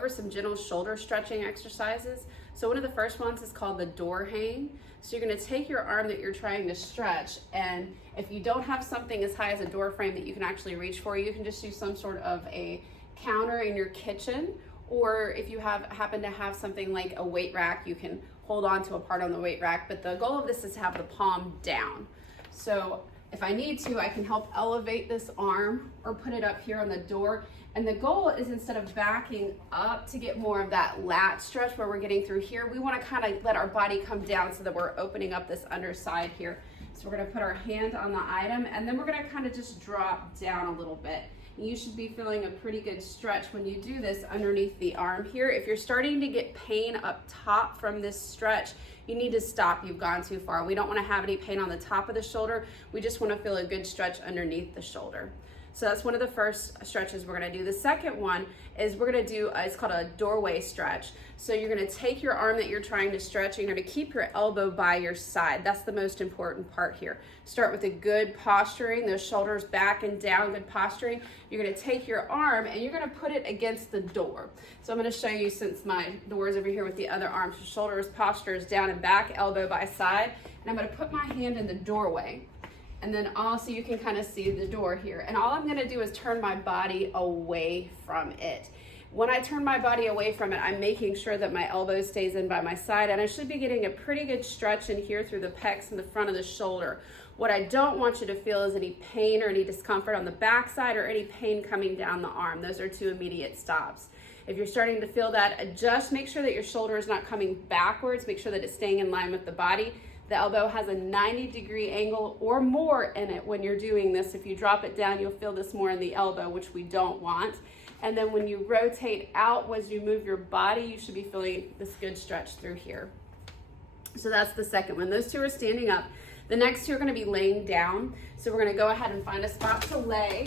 over some gentle shoulder stretching exercises. So one of the first ones is called the door hang. So you're gonna take your arm that you're trying to stretch, and if you don't have something as high as a door frame that you can actually reach for, you can just use some sort of a counter in your kitchen, or if you happen to have something like a weight rack, you can hold on to a part on the weight rack, but the goal of this is to have the palm down. So if I need to, I can help elevate this arm or put it up here on the door. And the goal is, instead of backing up to get more of that lat stretch where we're getting through here, we want to kind of let our body come down so that we're opening up this underside here. So we're going to put our hand on the item, and then we're going to kind of just drop down a little bit. You should be feeling a pretty good stretch when you do this underneath the arm here. If you're starting to get pain up top from this stretch, you need to stop. You've gone too far. We don't want to have any pain on the top of the shoulder. We just want to feel a good stretch underneath the shoulder. So that's one of the first stretches we're going to do. The second one is we're going to do, it's called a doorway stretch. So you're going to take your arm that you're trying to stretch, and you're going to keep your elbow by your side. That's the most important part here. Start with a good posturing, those shoulders back and down, good posturing. You're going to take your arm and you're going to put it against the door. So I'm going to show you, since my door is over here with the other arm. So shoulders, postures down and back, elbow by side. And I'm going to put my hand in the doorway. And then also you can kind of see the door here. And all I'm gonna do is turn my body away from it. When I turn my body away from it, I'm making sure that my elbow stays in by my side, and I should be getting a pretty good stretch in here through the pecs and the front of the shoulder. What I don't want you to feel is any pain or any discomfort on the back side, or any pain coming down the arm. Those are two immediate stops. If you're starting to feel that, adjust, make sure that your shoulder is not coming backwards, make sure that it's staying in line with the body. The elbow has a 90-degree angle or more in it when you're doing this. If you drop it down, you'll feel this more in the elbow, which we don't want. And then when you rotate out, as you move your body, you should be feeling this good stretch through here. So that's the second one. Those two are standing up. The next two are going to be laying down. So we're going to go ahead and find a spot to lay.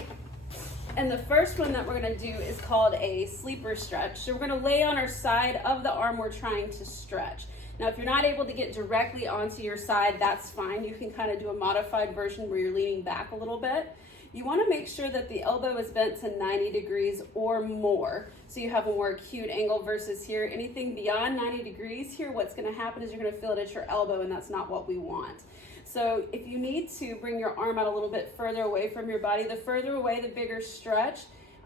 And the first one that we're going to do is called a sleeper stretch. So we're going to lay on our side of the arm we're trying to stretch. Now, if you're not able to get directly onto your side, that's fine. You can kind of do a modified version where you're leaning back a little bit. You want to make sure that the elbow is bent to 90 degrees or more. So you have a more acute angle versus here. Anything beyond 90 degrees here, what's going to happen is you're going to feel it at your elbow, and that's not what we want. So if you need to bring your arm out a little bit further away from your body, the further away, the bigger stretch.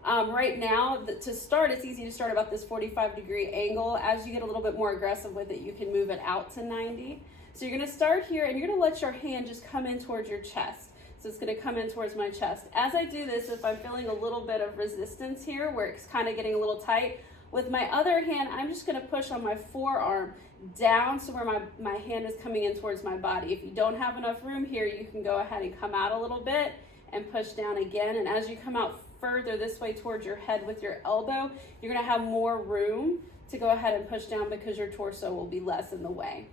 Right now, to start, it's easy to start about this 45-degree angle. As you get a little bit more aggressive with it, you can move it out to 90. So you're going to start here, and you're going to let your hand just come in towards your chest. So it's going to come in towards my chest. As I do this, if I'm feeling a little bit of resistance here, where it's kind of getting a little tight, with my other hand, I'm just going to push on my forearm down so where my hand is coming in towards my body. If you don't have enough room here, you can go ahead and come out a little bit and push down again. And as you come out further this way towards your head with your elbow, you're going to have more room to go ahead and push down because your torso will be less in the way.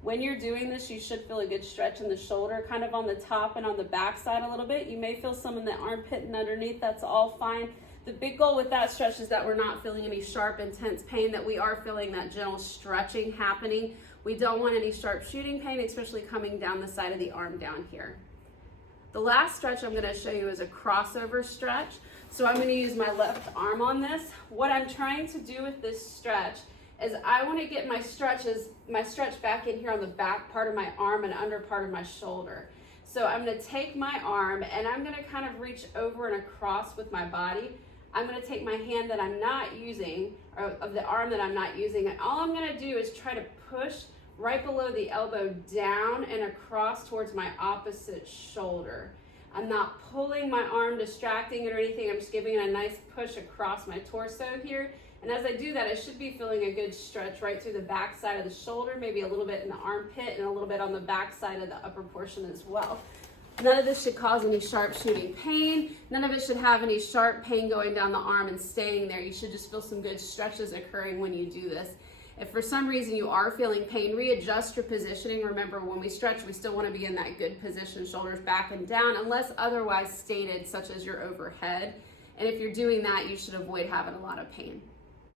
When you're doing this, you should feel a good stretch in the shoulder, kind of on the top and on the back side a little bit. You may feel some in the armpit and underneath. That's all fine. The big goal with that stretch is that we're not feeling any sharp, intense pain, that we are feeling that gentle stretching happening. We don't want any sharp shooting pain, especially coming down the side of the arm down here. The last stretch I'm going to show you is a crossover stretch. So I'm going to use my left arm on this. What I'm trying to do with this stretch is I want to get my stretch back in here on the back part of my arm and under part of my shoulder. So I'm going to take my arm and I'm going to kind of reach over and across with my body. I'm going to take my hand that I'm not using, or of the arm that I'm not using, and all I'm going to do is try to push right below the elbow down and across towards my opposite shoulder. I'm not pulling my arm, distracting it or anything. I'm just giving it a nice push across my torso here. And as I do that, I should be feeling a good stretch right through the back side of the shoulder, maybe a little bit in the armpit and a little bit on the back side of the upper portion as well. None of this should cause any sharp shooting pain. None of it should have any sharp pain going down the arm and staying there. You should just feel some good stretches occurring when you do this. If for some reason you are feeling pain, readjust your positioning. Remember, when we stretch, we still want to be in that good position, shoulders back and down, unless otherwise stated, such as your overhead. And if you're doing that, you should avoid having a lot of pain.